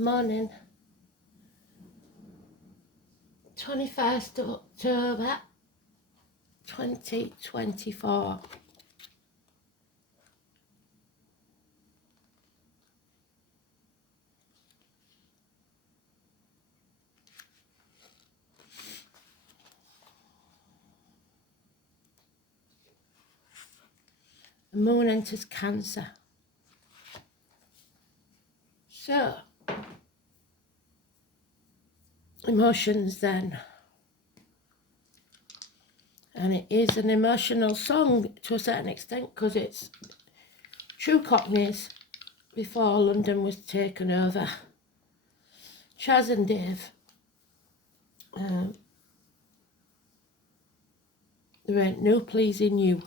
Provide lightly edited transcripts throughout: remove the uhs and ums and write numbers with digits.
Morning, 21st of October 2024. The moon enters Cancer. So, emotions then. And it is an emotional song to a certain extent because it's true Cockneys before London was taken over. Chaz and Dave. There ain't no pleasing you.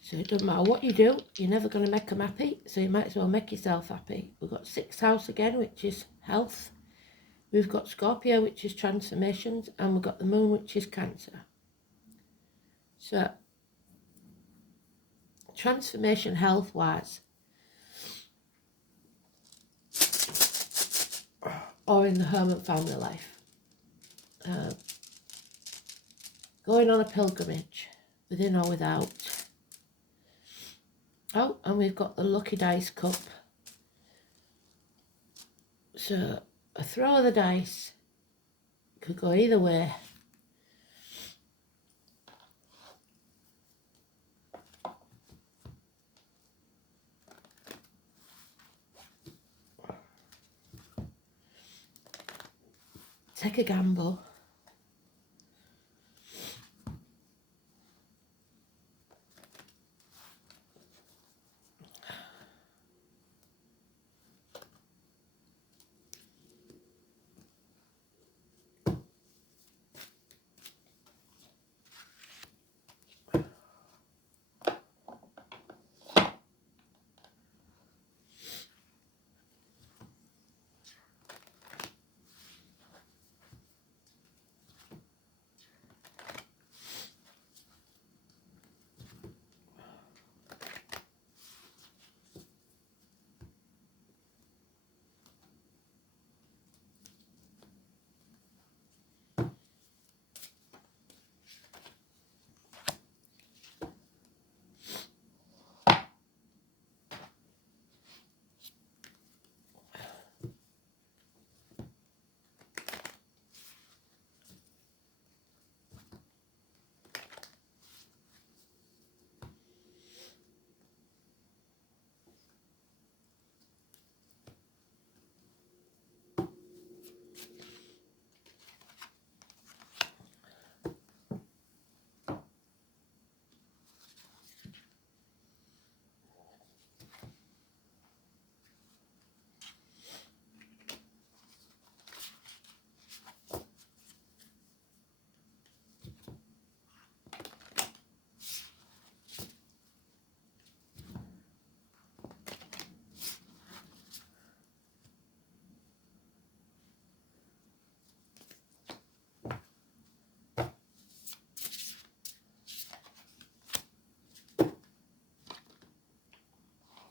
So it doesn't matter what you do, you're never going to make them happy, so you might as well make yourself happy. We've got 6th house again, which is health. We've got Scorpio, which is transformations, and we've got the moon, which is Cancer. So, transformation health-wise, or in the home and family life. Going on a pilgrimage, within or without. Oh, and we've got the lucky dice cup. So, a throw of the dice could go either way. Take a gamble.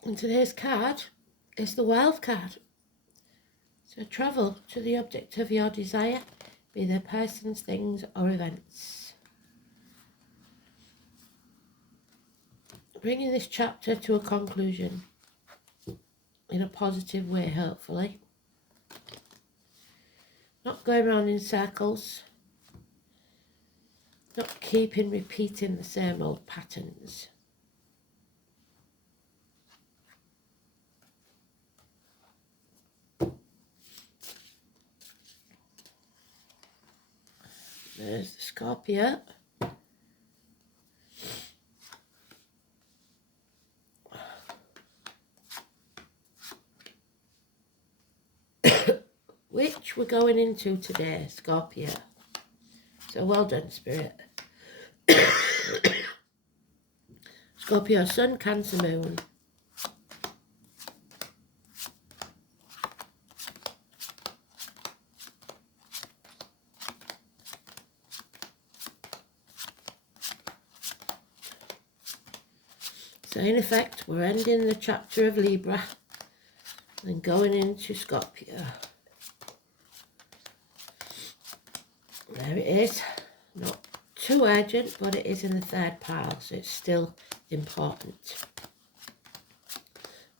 And today's card is the wild card. So travel to the object of your desire, be they persons, things or events. Bringing this chapter to a conclusion in a positive way, hopefully. Not going around in circles. Not repeating the same old patterns. There's the Scorpio. Which we're going into today, Scorpio. So well done, Spirit. Scorpio, Sun, Cancer, Moon. So in effect, we're ending the chapter of Libra And going into Scorpio. There it is. Not too urgent, but it is in the third pile, so it's still important.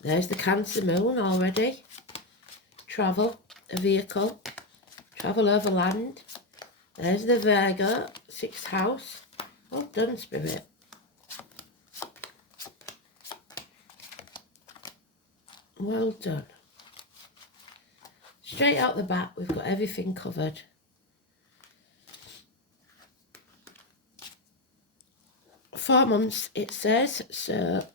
There's the Cancer moon already. Travel, a vehicle, travel over land. There's the Virgo, 6th house. Well done, Spirit. Well done. Straight out the back, we've got everything covered. Four months, it says. So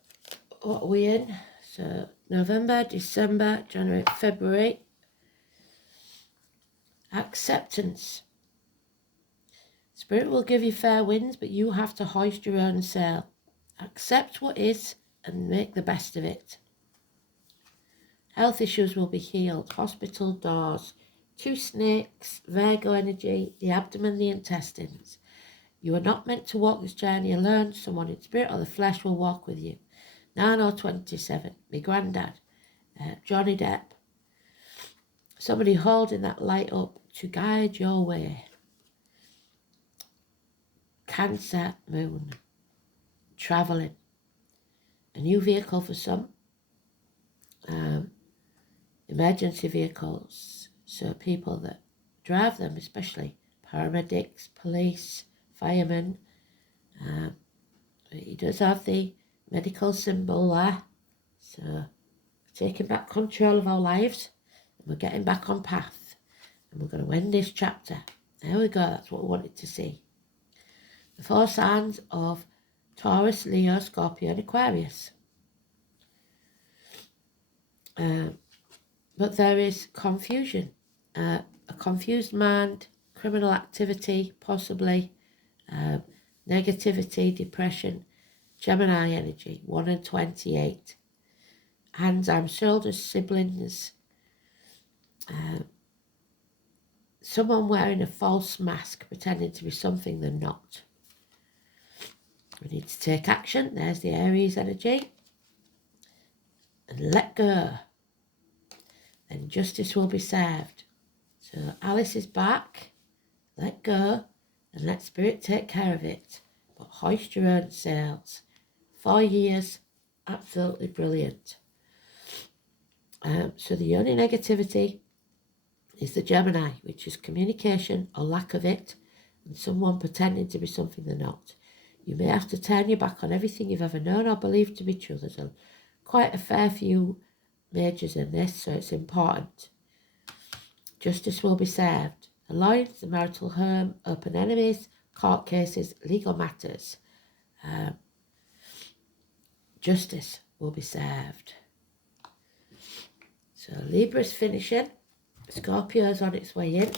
what are we in? So November, December, January, February. Acceptance. Spirit will give you fair winds, but you have to hoist your own sail. Accept what is and make the best of it. Health issues will be healed. Hospital doors. 2 snakes, Virgo energy, the abdomen, the intestines. You are not meant to walk this journey alone. Someone in spirit or the flesh will walk with you. 9 or 27. My granddad, Johnny Depp. Somebody holding that light up to guide your way. Cancer moon. Travelling. A new vehicle for some. Emergency vehicles. So people that drive them, especially paramedics, police, firemen. He does have the medical symbol there. So taking back control of our lives. And we're getting back on path. And we're going to end this chapter. There we go. That's what we wanted to see. The 4 signs of Taurus, Leo, Scorpio and Aquarius. But there is confusion. A confused mind, criminal activity, possibly. Negativity, depression. Gemini energy, 1 and 28. Hands, arms, shoulders, siblings. Someone wearing a false mask, pretending to be something they're not. We need to take action. There's the Aries energy. And let go. Then justice will be served. So Alice is back. Let go. And let spirit take care of it. But hoist your own sails. 4 years. Absolutely brilliant. So the only negativity is the Gemini, which is communication or lack of it, and someone pretending to be something they're not. You may have to turn your back on everything you've ever known or believed to be true. There's quite a fair few majors in this, so it's important. Justice will be served. Alliance, the marital home, open enemies, court cases, legal matters. Justice will be served. So Libra's finishing. Scorpio's on its way in.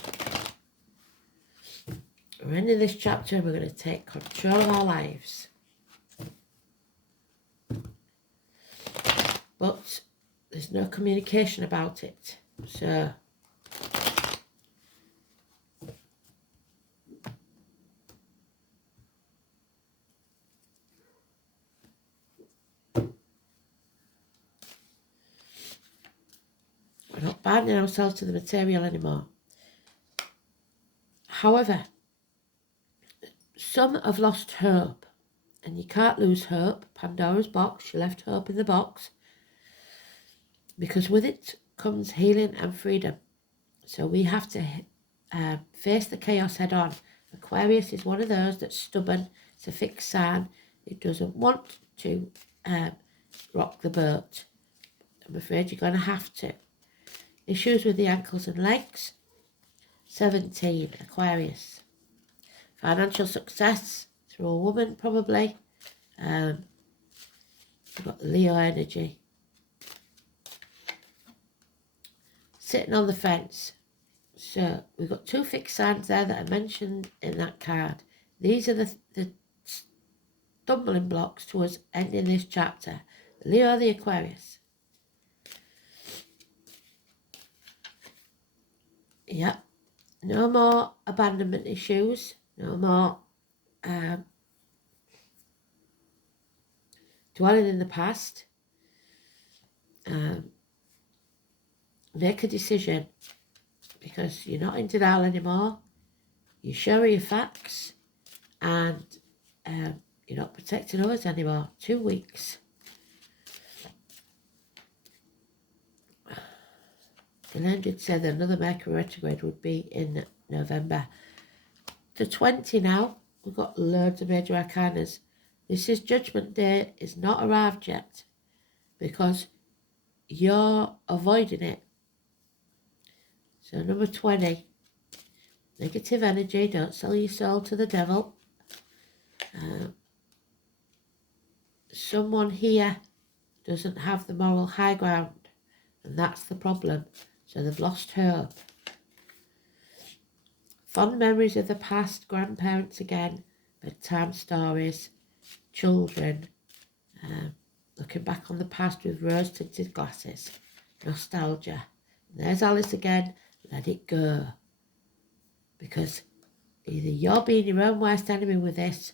We're ending this chapter and we're going to take control of our lives. But there's no communication about it. So we're not binding ourselves to the material anymore. However, some have lost hope, and you can't lose hope. Pandora's box, she left hope in the box, because with it comes healing and freedom. So we have to face the chaos head on. Aquarius is one of those that's stubborn. It's a fixed sign. It doesn't want to rock the boat. I'm afraid you're going to have to. Issues with the ankles and legs. 17, Aquarius. Financial success through a woman, probably. You've got the Leo energy. Sitting on the fence. So we've got 2 fixed signs there that are mentioned in that card. These are the stumbling blocks to us ending this chapter. Leo, the Aquarius. Yeah. No more abandonment issues. No more dwelling in the past. make a decision, because you're not in denial anymore. You're sure of your facts, and you're not protecting others anymore. 2 weeks. And then did say that another Mercury retrograde would be in November. To 20 now, we've got loads of major arcanas. This is Judgment Day. It's not arrived yet, because you're avoiding it. So number 20, negative energy. Don't sell your soul to the devil. Someone here doesn't have the moral high ground, and that's the problem. So they've lost hope. Fond memories of the past, grandparents again, bedtime stories, children, looking back on the past with rose-tinted glasses, nostalgia. And there's Alice again, let it go. Because either you're being your own worst enemy with this,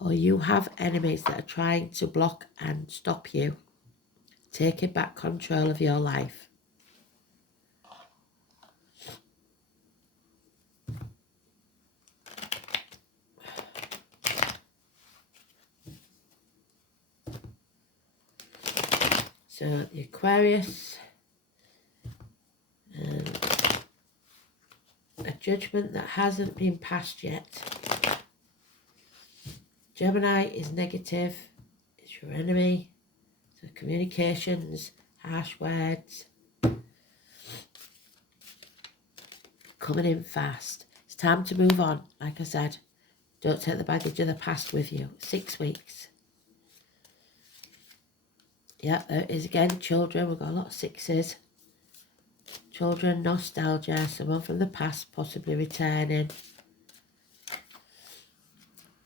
or you have enemies that are trying to block and stop you taking back control of your life. So the Aquarius, a judgment that hasn't been passed yet. Gemini is negative, it's your enemy. So communications, harsh words, coming in fast. It's time to move on. Like I said, don't take the baggage of the past with you. 6 weeks. Yeah, there is again, children. We've got a lot of 6s. Children, nostalgia, someone from the past possibly returning.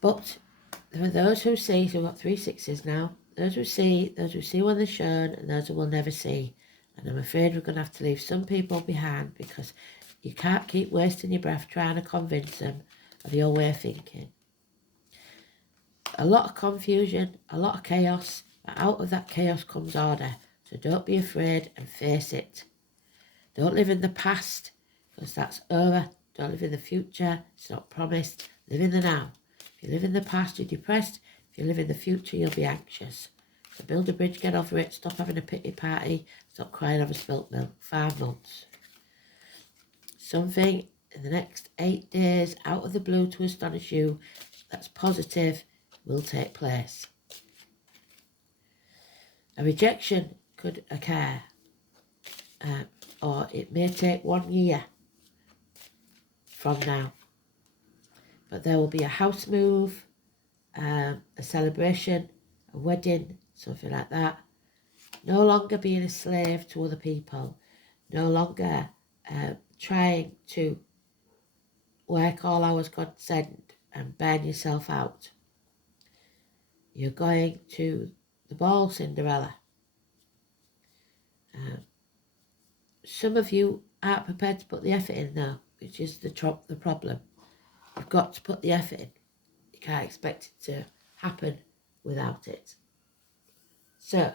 But there are those who see, so we've got 3 6s now. Those who see when they're shown, and those who will never see. And I'm afraid we're going to have to leave some people behind, because you can't keep wasting your breath trying to convince them of your way of thinking. A lot of confusion, a lot of chaos, but out of that chaos comes order. So don't be afraid and face it. Don't live in the past, because that's over. Don't live in the future, it's not promised. Live in the now. If you live in the past, you're depressed. If you live in the future, you'll be anxious. So build a bridge, get over it, stop having a pity party, stop crying over spilt milk. 5 months. Something in the next 8 days, out of the blue to astonish you, that's positive, will take place. A rejection could occur, or it may take 1 year from now. But there will be a house move, a celebration, a wedding, something like that. No longer being a slave to other people. No longer trying to work all hours God sent and burn yourself out. You're going to the ball, Cinderella. Some of you aren't prepared to put the effort in now, which is the problem. You've got to put the effort in. You can't expect it to happen without it. So,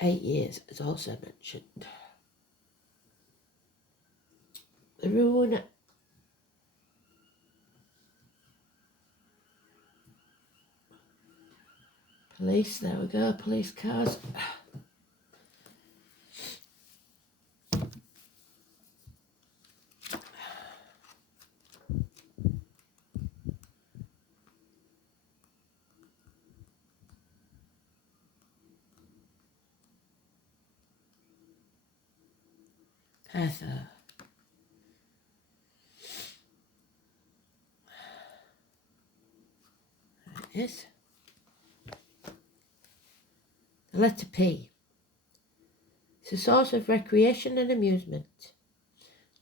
8 years is also mentioned. The rune police, there we go, police cars. Pertho. There it is. The letter P. It's a source of recreation and amusement.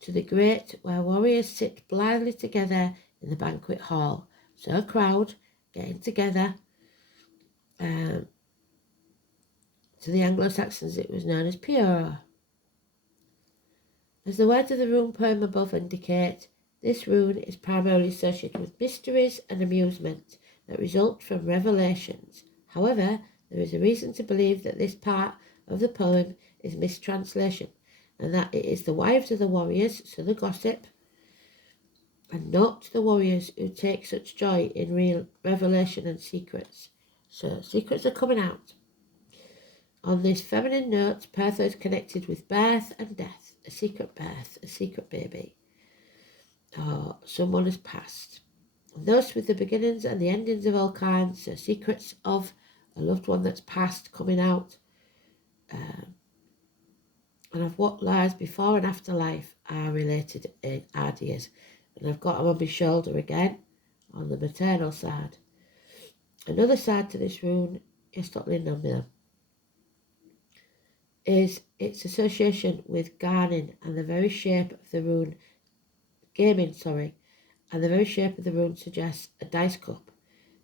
To the great, where warriors sit blindly together in the banquet hall. So a crowd getting together. To the Anglo-Saxons it was known as Piora. As the words of the rune poem above indicate, this rune is primarily associated with mysteries and amusement that result from revelations. However, there is a reason to believe that this part of the poem is mistranslation. and that it is the wives of the warriors, so the gossip, and not the warriors who take such joy in real revelation and secrets. So secrets are coming out. On this feminine note, Pertha is connected with birth and death, a secret birth, a secret baby, or someone has passed. And thus with the beginnings and the endings of all kinds, so secrets of a loved one that's passed coming out, and of what lies before and after life are related ideas. And I've got them on my shoulder again, on the maternal side. Another side to this rune, is its association with garning and the very shape of the rune, and the very shape of the rune suggests a dice cup.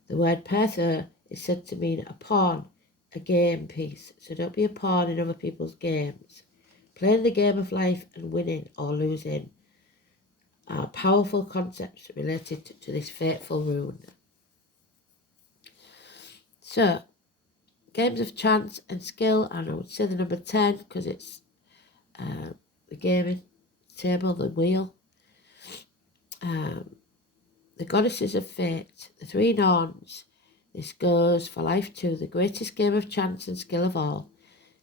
The word Pertha is said to mean a pawn, a game piece, so don't be a pawn in other people's games. Playing the game of life and winning or losing are powerful concepts related to this fateful rune. So, games of chance and skill, and I would say the number 10 because it's the gaming table, the wheel. The goddesses of fate, the three Norns. This goes for life too, the greatest game of chance and skill of all.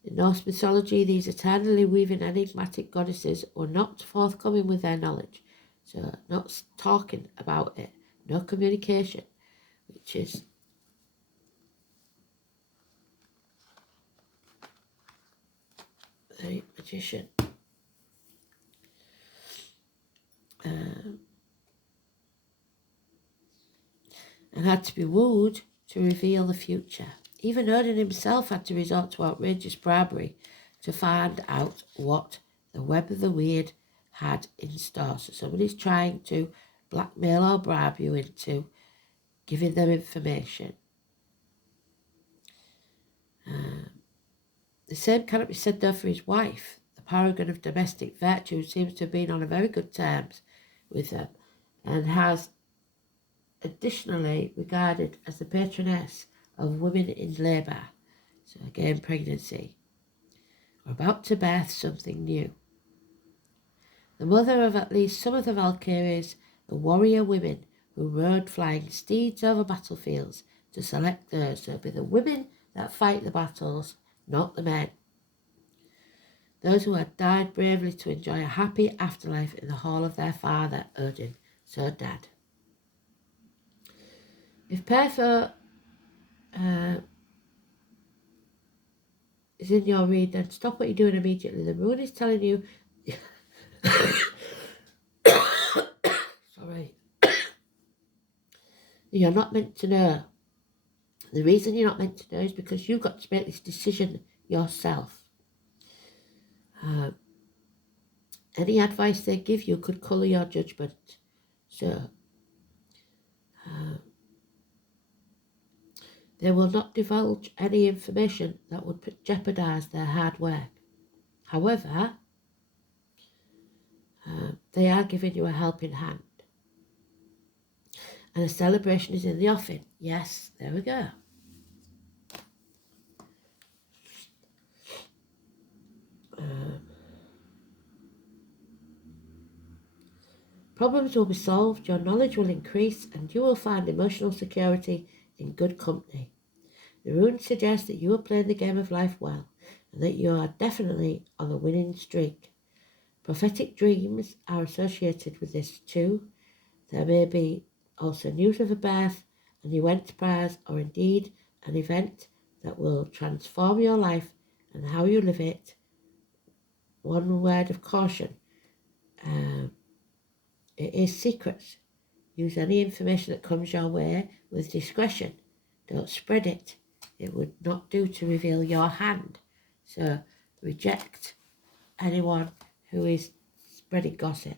In Norse mythology, these eternally weaving enigmatic goddesses were not forthcoming with their knowledge, so not talking about it, no communication, which is the magician. And had to be wooed to reveal the future. Even Odin himself had to resort to outrageous bribery to find out what the web of the weird had in store. So somebody's trying to blackmail or bribe you into giving them information. The same cannot be said though for his wife. The paragon of domestic virtue seems to have been on a very good terms with them and has additionally regarded as the patroness of women in labour, so again pregnancy, or about to birth something new. The mother of at least some of the Valkyries, the warrior women who rode flying steeds over battlefields to select those. So it'll be the women that fight the battles, not the men. Those who had died bravely to enjoy a happy afterlife in the hall of their father, Odin, so dad. If Pertha is in your read, then stop what you're doing immediately. The rune is telling you sorry, you're not meant to know. The reason you're not meant to know is because you've got to make this decision yourself. Any advice they give you could colour your judgment. So they will not divulge any information that would jeopardise their hard work. However, they are giving you a helping hand. And a celebration is in the offing. Yes, there we go. Problems will be solved, your knowledge will increase, and you will find emotional security in good company. The runes suggest that you are playing the game of life well, and that you are definitely on the winning streak. Prophetic dreams are associated with this too. There may be also news of a birth, a new enterprise, or indeed an event that will transform your life and how you live it. One word of caution. It is secrets. Use any information that comes your way with discretion. Don't spread it. It would not do to reveal your hand. So reject anyone who is spreading gossip.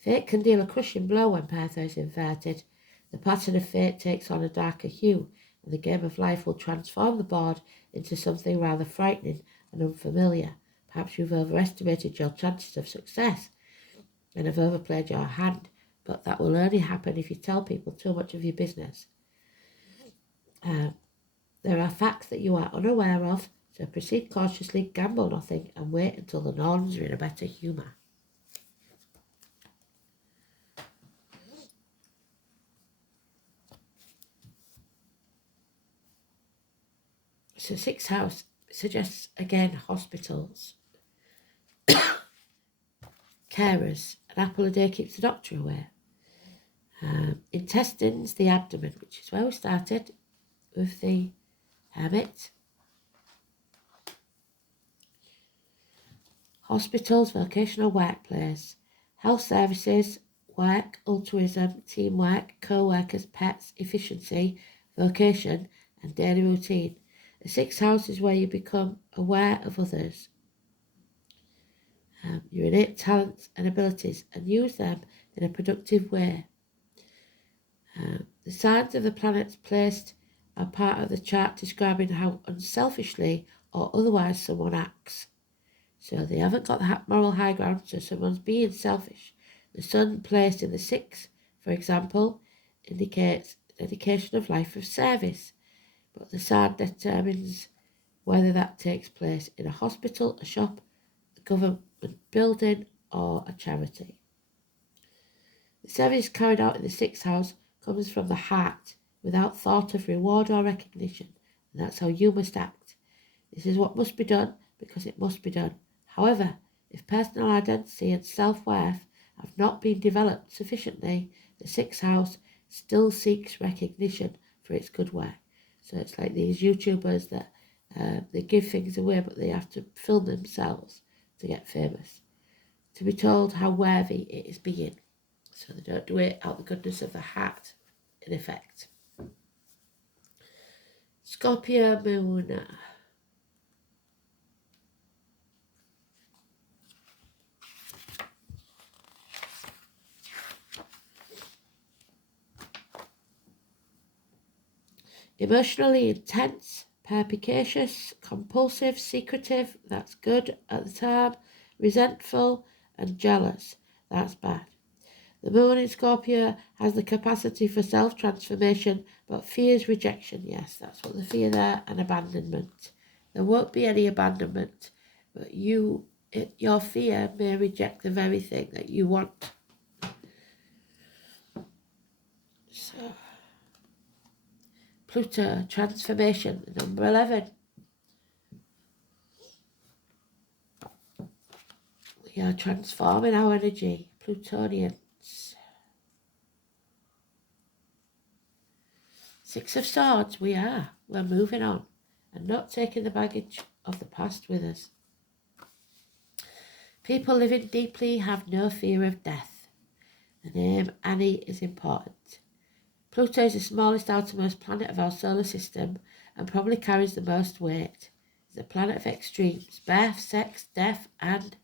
Fate can deal a crushing blow when Pertha is inverted. The pattern of fate takes on a darker hue, and the game of life will transform the board into something rather frightening and unfamiliar. Perhaps you've overestimated your chances of success and have overplayed your hand, but that will only happen if you tell people too much of your business. There are facts that you are unaware of, So proceed cautiously, gamble nothing, and wait until the Normans are in a better humour. So 6th house suggests, again, hospitals, carers. An apple a day keeps the doctor away. Intestines, the abdomen, which is where we started with the Hermit. Hospitals, vocational workplace. Health services, work, altruism, teamwork, co-workers, pets, efficiency, vocation, and daily routine. The 6th house is where you become aware of others, your innate talents and abilities, and use them in a productive way. The signs of the planets placed are part of the chart describing how unselfishly or otherwise someone acts. So they haven't got the moral high ground, so someone's being selfish. The sun placed in the 6th, for example, indicates dedication of life of service, but the sign determines whether that takes place in a hospital, a shop, a government building, or a charity. The service carried out in the 6th house comes from the heart, without thought of reward or recognition, and that's how you must act. This is what must be done because it must be done. However, if personal identity and self-worth have not been developed sufficiently, the 6th house still seeks recognition for its good work. So it's like these YouTubers that they give things away, but they have to film themselves to get famous, to be told how worthy it is being. So they don't do it out the goodness of the heart, in effect. Scorpio moon. Emotionally intense, perspicacious, compulsive, secretive, that's good at the time, resentful and jealous, that's bad. The moon in Scorpio has the capacity for self-transformation, but fears rejection. Yes, that's what the fear there, and abandonment. There won't be any abandonment, but your fear may reject the very thing that you want. So, Pluto, transformation, number 11. We are transforming our energy, Plutonians. 6 of Swords, we're moving on and not taking the baggage of the past with us. People living deeply have no fear of death. The name Annie is important. Pluto is the smallest outermost planet of our solar system and probably carries the most weight. It's a planet of extremes, birth, sex, death, and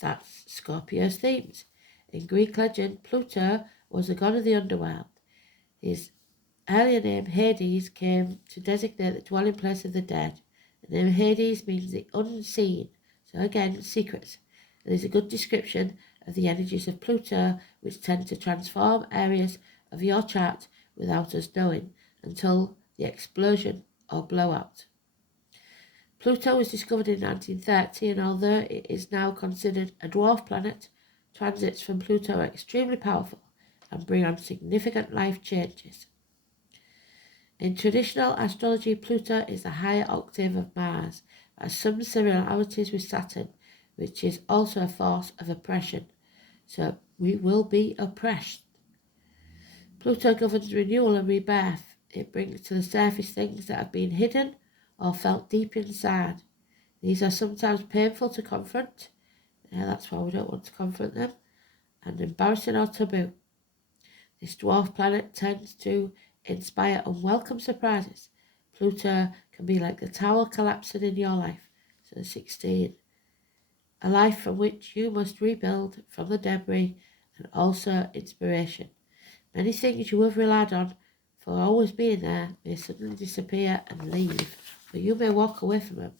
that's Scorpio's themes. In Greek legend, Pluto was the god of the underworld. His earlier name, Hades, came to designate the dwelling place of the dead. The name Hades means the unseen, so again, secrets. It is a good description of the energies of Pluto, which tend to transform areas of your chart without us knowing, until the explosion or blowout. Pluto was discovered in 1930, and although it is now considered a dwarf planet, transits from Pluto are extremely powerful and bring on significant life changes. In traditional astrology, Pluto is the higher octave of Mars, but has some similarities with Saturn, which is also a force of oppression. So we will be oppressed. Pluto governs renewal and rebirth. It brings to the surface things that have been hidden or felt deep inside. These are sometimes painful to confront, that's why we don't want to confront them, and embarrassing or taboo. This dwarf planet tends to inspire unwelcome surprises. Pluto can be like the tower collapsing in your life, so 16. A life from which you must rebuild from the debris, and also inspiration. Many things you have relied on for always being there may suddenly disappear and leave, but you may walk away from them.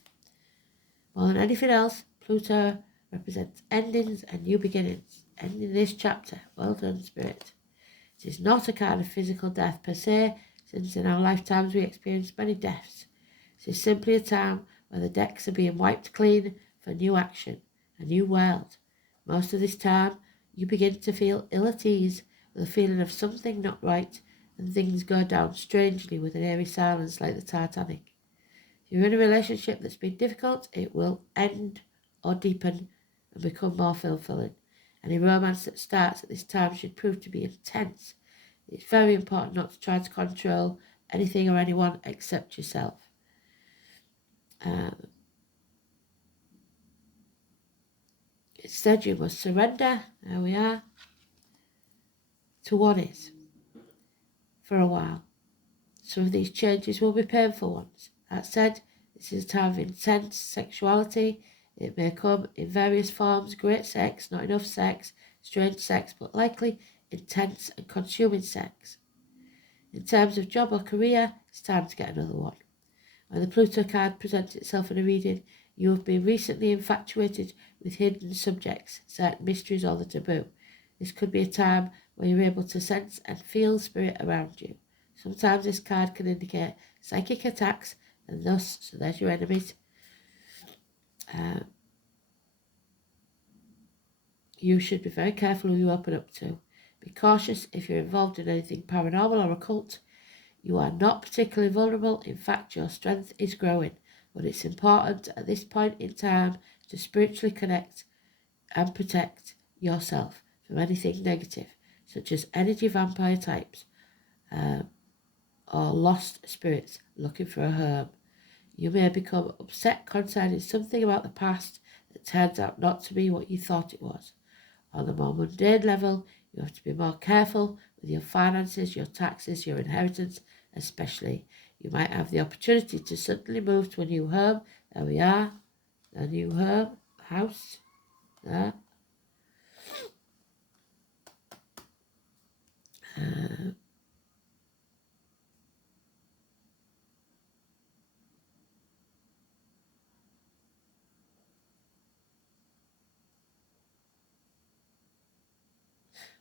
More than anything else, Pluto represents endings and new beginnings. Ending this chapter. Well done, Spirit. It is not a kind of physical death per se, since in our lifetimes we experience many deaths. This is simply a time where the decks are being wiped clean for new action, a new world. Most of this time, you begin to feel ill at ease with a feeling of something not right, and things go down strangely with an eerie silence like the Titanic. If you're in a relationship that's been difficult, it will end or deepen and become more fulfilling. Any romance that starts at this time should prove to be intense. It's very important not to try to control anything or anyone except yourself. Instead, you must surrender, there we are, to what is for a while. Some of these changes will be painful ones. That said, this is a time of intense sexuality. It may come in various forms: great sex, not enough sex, strange sex, but likely intense and consuming sex. In terms of job or career, it's time to get another one. When the Pluto card presents itself in a reading, you have been recently infatuated with hidden subjects, certain mysteries, or the taboo. This could be a time where you're able to sense and feel spirit around you. Sometimes this card can indicate psychic attacks, and thus, so there's your enemies. You should be very careful who you open up to. Be cautious if you're involved in anything paranormal or occult. You are not particularly vulnerable. In fact, your strength is growing. But it's important at this point in time to spiritually connect and protect yourself from anything negative, such as energy vampire types or lost spirits looking for a home. You may become upset concerning something about the past that turns out not to be what you thought it was. On the more mundane level, you have to be more careful with your finances, your taxes, your inheritance, especially. You might have the opportunity to suddenly move to a new home. There we are, a new home, house, there.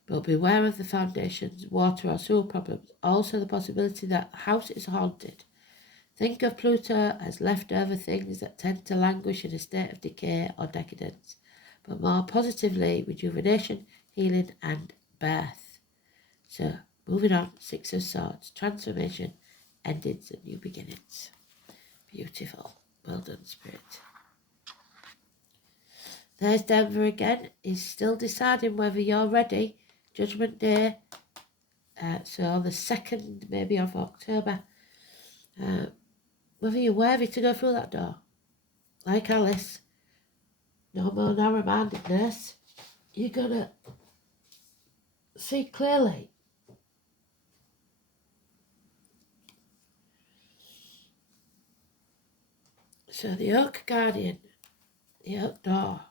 But beware of the foundations, water or sewer problems. Also the possibility that the house is haunted. Think of Pluto as leftover things that tend to languish in a state of decay or decadence, but more positively, rejuvenation, healing and birth. So, moving on, Six of Swords, transformation, endings and new beginnings. Beautiful. Well done, Spirit. There's Denver again. He's still deciding whether you're ready. Judgment Day. So on the 2nd, maybe of October. Whether you're worthy to go through that door. Like Alice. No more narrow-mindedness. You're going to see clearly. So the Oak Guardian. The Oak Door.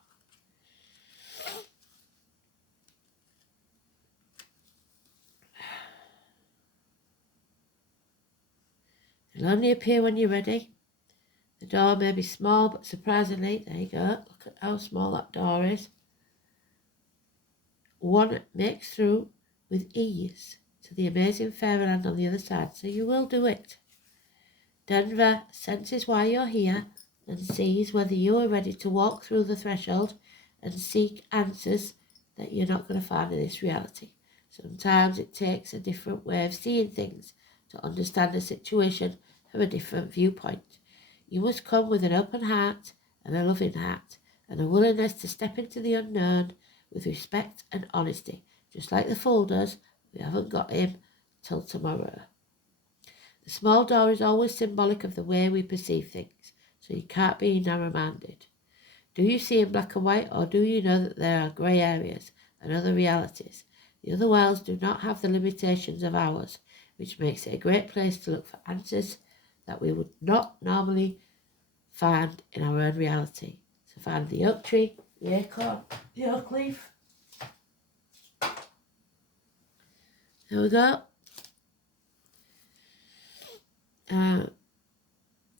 It'll only appear when you're ready. The door may be small, but surprisingly, there you go, look at how small that door is. One makes through with ease to the amazing fairyland on the other side, so you will do it. Denver senses why you're here and sees whether you are ready to walk through the threshold and seek answers that you're not going to find in this reality. Sometimes it takes a different way of seeing things to understand a situation from a different viewpoint. You must come with an open heart and a loving heart and a willingness to step into the unknown with respect and honesty. Just like the Fool does, we haven't got him till tomorrow. The small door is always symbolic of the way we perceive things, so you can't be narrow-minded. Do you see in black and white, or do you know that there are grey areas and other realities? The other worlds do not have the limitations of ours, which makes it a great place to look for answers that we would not normally find in our own reality. So find the oak tree, the acorn, the oak leaf. There we go. And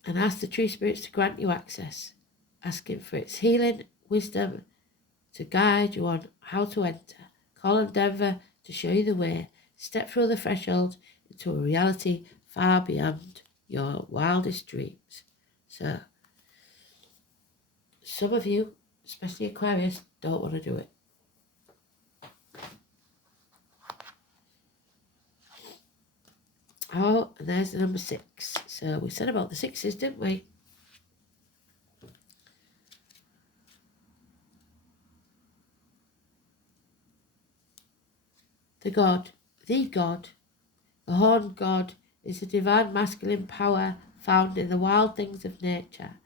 ask the tree spirits to grant you access. Asking for its healing, wisdom, to guide you on how to enter. Call on Denver to show you the way. Step through the threshold into a reality far beyond your wildest dreams. So some of you, especially Aquarius, don't want to do it. Oh, and there's the number 6. So we said about the 6s, didn't we? The horned god, is a divine masculine power found in the wild things of nature.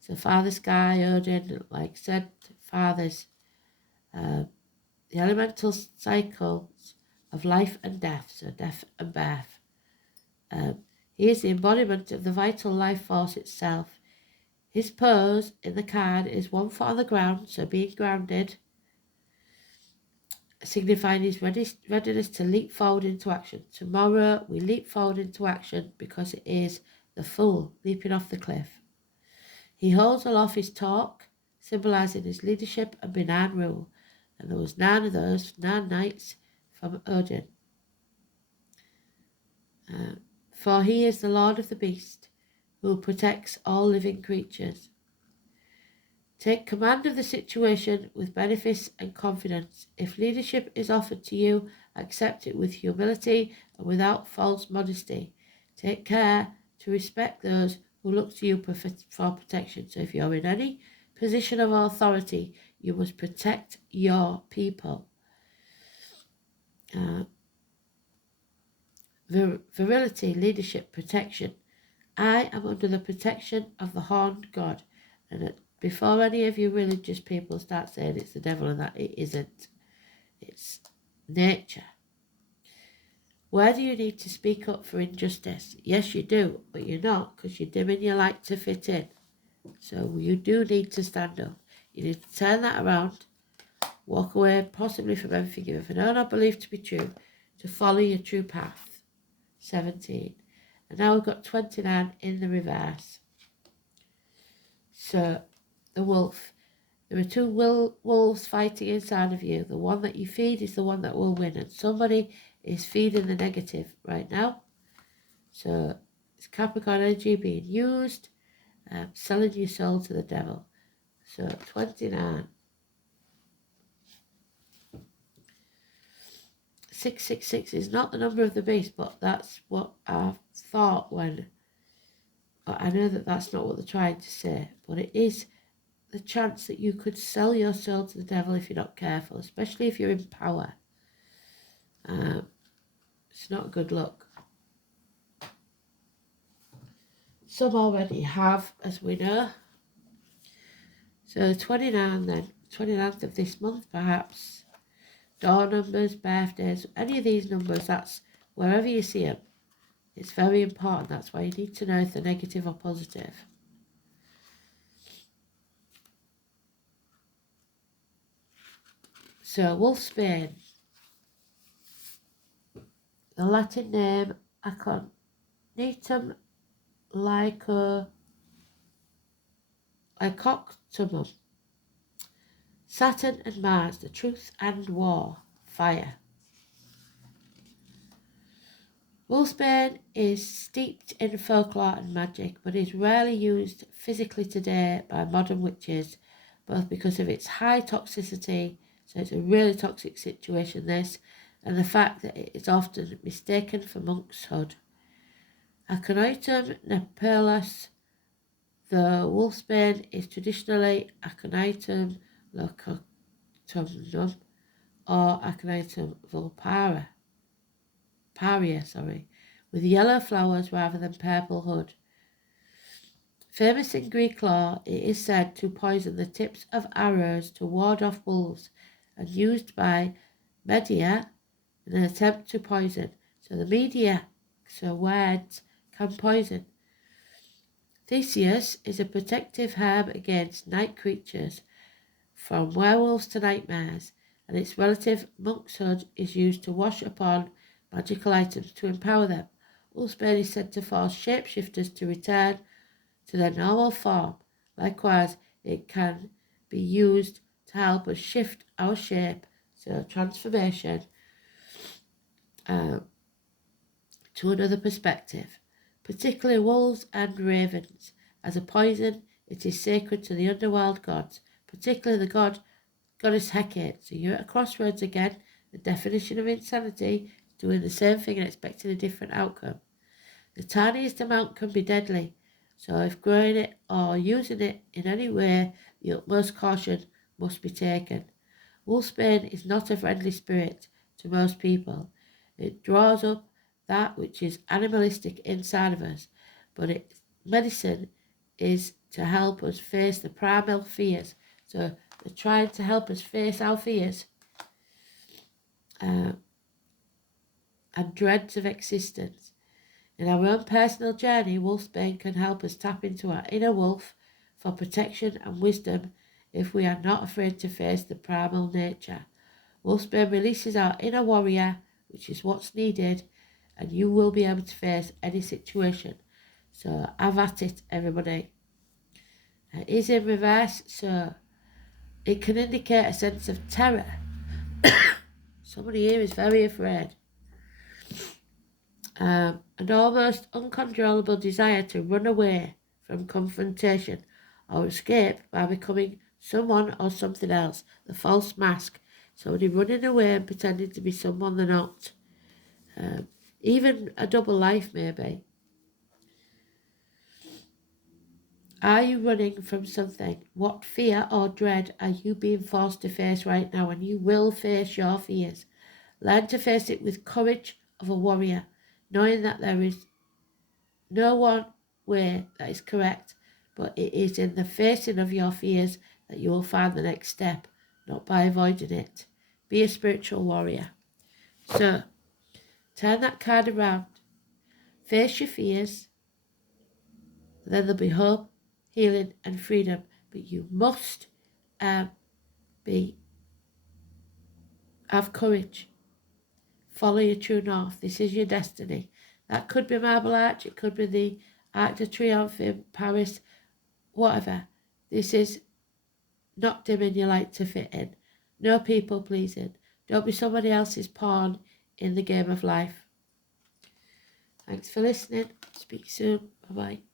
So Father Sky, Odin, like said, fathers, the elemental cycles of life and death, so death and birth. He is the embodiment of the vital life force itself. His pose in the card is 1 foot on the ground, so being grounded, signifying his readiness to leap forward into action. Tomorrow we leap forward into action because it is the fool leaping off the cliff. He holds aloft his talk, symbolising his leadership and benign rule, and there was 9 of those, 9 knights from Odin. For he is the Lord of the Beast, who protects all living creatures. Take command of the situation with benefice and confidence. If leadership is offered to you, accept it with humility and without false modesty. Take care to respect those who look to you for protection. So if you're in any position of authority, you must protect your people. Virility, leadership, protection. I am under the protection of the horned god. And before any of you religious people start saying it's the devil and that, it isn't. It's nature. Where do you need to speak up for injustice? Yes, you do, but you're not, because you're dimming your light to fit in. So you do need to stand up. You need to turn that around, walk away possibly from everything you ever known or believed to be true, to follow your true path. 17. And now we've got 29 in the reverse. So, the wolf. There are 2 wolves fighting inside of you. The one that you feed is the one that will win. And somebody is feeding the negative right now. So, it's Capricorn energy being used, selling your soul to the devil. So, 29. 666 is not the number of the beast, but that's what I thought when... I know that that's not what they're trying to say, but it is the chance that you could sell your soul to the devil if you're not careful, especially if you're in power. It's not a good look. Some already have, as we know. So 29 then, 29th of this month perhaps. Door numbers, birthdays, any of these numbers, that's wherever you see them. It's very important. That's why you need to know if they're negative or positive. So, wolfsbane. The Latin name, Aconitum lycoctumum. Saturn and Mars, the truth and war, fire. Wolfsbane is steeped in folklore and magic, but is rarely used physically today by modern witches, both because of its high toxicity, so it's a really toxic situation this, and the fact that it is often mistaken for monkshood. Aconitum napellus. The wolfsbane is traditionally Aconitum locutumnum or Aconitum vulparia, with yellow flowers rather than purple hood. Famous in Greek lore, it is said to poison the tips of arrows to ward off wolves, and used by Medea in an attempt to poison. So the media, so words, can poison. Theseus is a protective herb against night creatures, from werewolves to nightmares, and its relative monkshood is used to wash upon magical items to empower them. Wolfsbane is said to force shapeshifters to return to their normal form. Likewise, it can be used to help us shift our shape, so transformation, to another perspective. Particularly wolves and ravens As a poison, it is sacred to the underworld gods, particularly the goddess Hecate. So you're at a crossroads again. The definition of insanity is doing the same thing and expecting a different outcome. The tiniest amount can be deadly, so if growing it or using it in any way, the utmost caution must be taken. Wolfsbane is not a friendly spirit to most people. It draws up that which is animalistic inside of us, but its medicine is to help us face the primal fears. So they're trying to help us face our fears and dreads of existence. In our own personal journey, Wolfsbane can help us tap into our inner wolf for protection and wisdom if we are not afraid to face the primal nature. Wolfsbane releases our inner warrior, which is what's needed, and you will be able to face any situation. So have at it, everybody. It is in reverse, so it can indicate a sense of terror. Somebody here is very afraid. An almost uncontrollable desire to run away from confrontation or escape by becoming someone or something else. The false mask. Somebody running away and pretending to be someone they're not. Even a double life, maybe. Are you running from something? What fear or dread are you being forced to face right now? And you will face your fears. Learn to face it with courage of a warrior, knowing that there is no one way that is correct, but it is in the facing of your fears that you will find the next step, not by avoiding it. Be a spiritual warrior. So, turn that card around. Face your fears. Then there'll be hope, healing and freedom. But you must have courage. Follow your true north. This is your destiny. That could be Marble Arch. It could be the Arc de Triomphe in Paris. Whatever. This is not dimming your light to fit in. No people pleasing. Don't be somebody else's pawn in the game of life. Thanks for listening. Speak soon. Bye-bye.